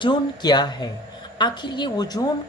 Ozone क्या है? आखिर ये ओजोन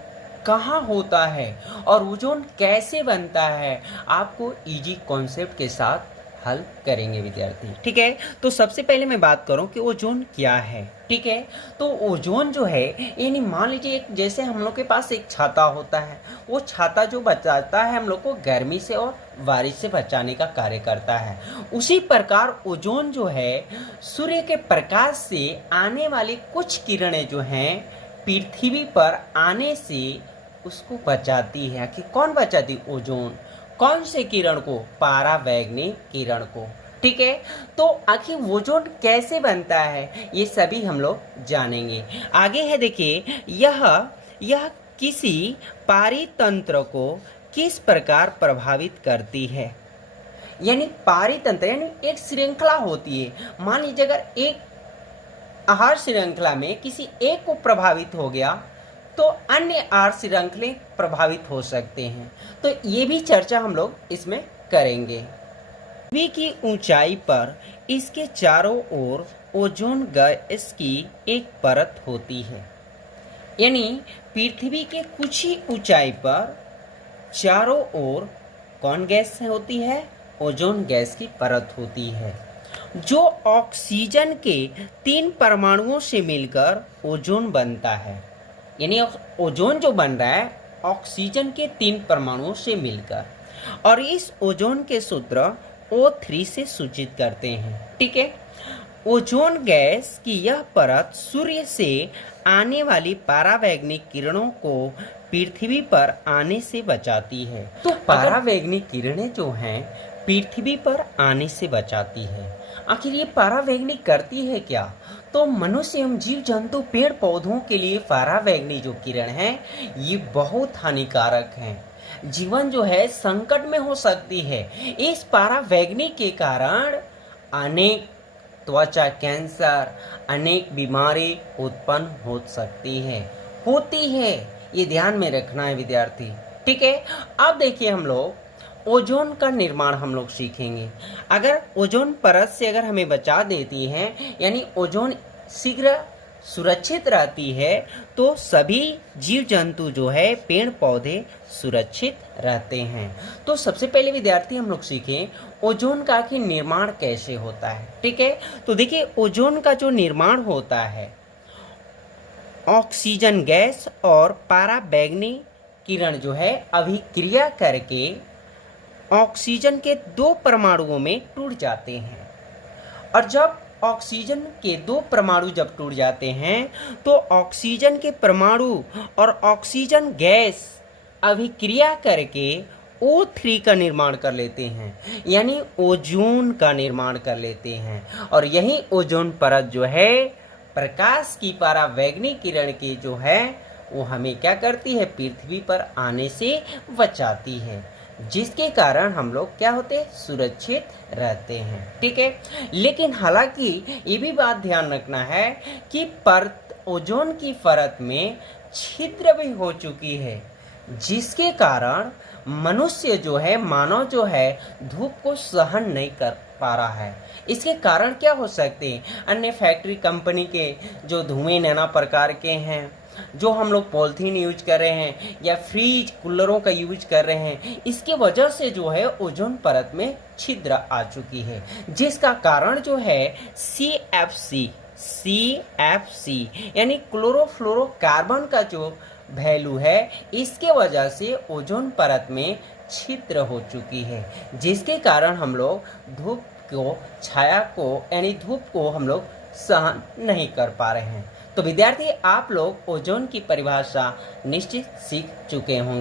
कहाँ होता है और ओजोन कैसे बनता है? आपको इजी कॉन्सेप्ट के साथ हल करेंगे विद्यार्थी। ठीक है, तो सबसे पहले मैं बात करूं कि ओजोन क्या है। ठीक है, तो ओजोन जो है यानी मान लीजिए एक जैसे हम लोग के पास एक छाता होता है, वो छाता जो बचाता है हम लोग को गर्मी से और बारिश से बचाने का कार्य करता है। उसी प्रकार ओजोन जो है सूर्य के प्रकाश से आने वाली कुछ किरणें जो हैं पृथ्वी पर आने से उसको बचाती है। कि कौन बचाती? ओजोन। कौन से किरण को? परावैंगनी किरण को। ठीक है, तो आखिर ओजोन कैसे बनता है ये सभी हम लोग जानेंगे। आगे है देखिए, यह किसी पारितंत्र को किस प्रकार प्रभावित करती है। यानी पारितंत्र यानी एक श्रृंखला होती है। मान लीजिए अगर एक आहार श्रृंखला में किसी एक को प्रभावित हो गया तो अन्य आहार श्रृंखले प्रभावित हो सकते हैं। तो ये भी चर्चा हम लोग इसमें करेंगे। पृथ्वी की ऊंचाई पर इसके चारों ओर ओजोन गैस की एक परत होती है। यानी पृथ्वी के कुछ ही ऊंचाई पर चारों ओर कौन गैस होती है? ओजोन गैस की परत होती है, जो ऑक्सीजन के 3 परमाणुओं से मिलकर ओजोन बनता है। यानी ओजोन जो बन रहा है ऑक्सीजन के 3 परमाणुओं से मिलकर, और इस ओजोन के सूत्र O3 से सूचित करते हैं। ठीक है, ओजोन गैस की यह परत सूर्य से आने वाली परावैंगनी किरणों को पृथ्वी पर आने से बचाती है। तो परावैंगनी किरणें जो हैं पृथ्वी पर आने से बचाती है। आखिर ये परावैंगनी करती है क्या? तो मनुष्य एवं जीव जंतु पेड़ पौधों के लिए परावैंगनी जो किरण है ये बहुत हानिकारक है। जीवन जो है संकट में हो सकती है। इस परावैंगनी के कारण अनेक त्वचा कैंसर, अनेक बीमारी उत्पन्न हो सकती है, होती है। ये ध्यान में रखना है विद्यार्थी। ठीक है, अब देखिए हम लोग ओजोन का निर्माण हम लोग सीखेंगे। अगर ओजोन परत से अगर हमें बचा देती है यानी ओजोन शीघ्र सुरक्षित रहती है तो सभी जीव जंतु जो है पेड़ पौधे सुरक्षित रहते हैं। तो सबसे पहले विद्यार्थी हम लोग सीखें ओजोन का आखिर निर्माण कैसे होता है। ठीक है, तो देखिए ओजोन का जो निर्माण होता है ऑक्सीजन गैस और परावैंगनी किरण जो है अभिक्रिया करके ऑक्सीजन के 2 परमाणुओं में टूट जाते हैं। और जब ऑक्सीजन के 2 परमाणु जब टूट जाते हैं तो ऑक्सीजन के परमाणु और ऑक्सीजन गैस अभिक्रिया करके O3 का निर्माण कर लेते हैं, यानी ओजोन का निर्माण कर लेते हैं। और यही ओजोन परत जो है प्रकाश की परावैंगनी किरण की जो है वो हमें क्या करती है? पृथ्वी पर आने से बचाती है, जिसके कारण हम लोग क्या होते हैं? सुरक्षित रहते हैं। ठीक है, लेकिन हालांकि ये भी बात ध्यान रखना है कि ओजोन की परत में छिद्र भी हो चुकी है, जिसके कारण मनुष्य जो है मानव जो है धूप को सहन नहीं कर पा रहा है। इसके कारण क्या हो सकते हैं? अन्य फैक्ट्री कंपनी के जो धुएं नाना प्रकार के हैं, जो हम लोग पॉलिथीन यूज कर रहे हैं या फ्रिज कूलरों का यूज कर रहे हैं, इसके वजह से जो है ओजोन परत में छिद्र आ चुकी है, जिसका कारण जो है CFC यानी क्लोरोफ्लोरोकार्बन का जो वैल्यू है इसके वजह से ओजोन परत में छिद्र हो चुकी है, जिसके कारण हम लोग धूप को छाया को यानी धूप को हम लोग सहन नहीं कर पा रहे हैं। तो विद्यार्थी आप लोग ओजोन की परिभाषा निश्चित सीख चुके होंगे।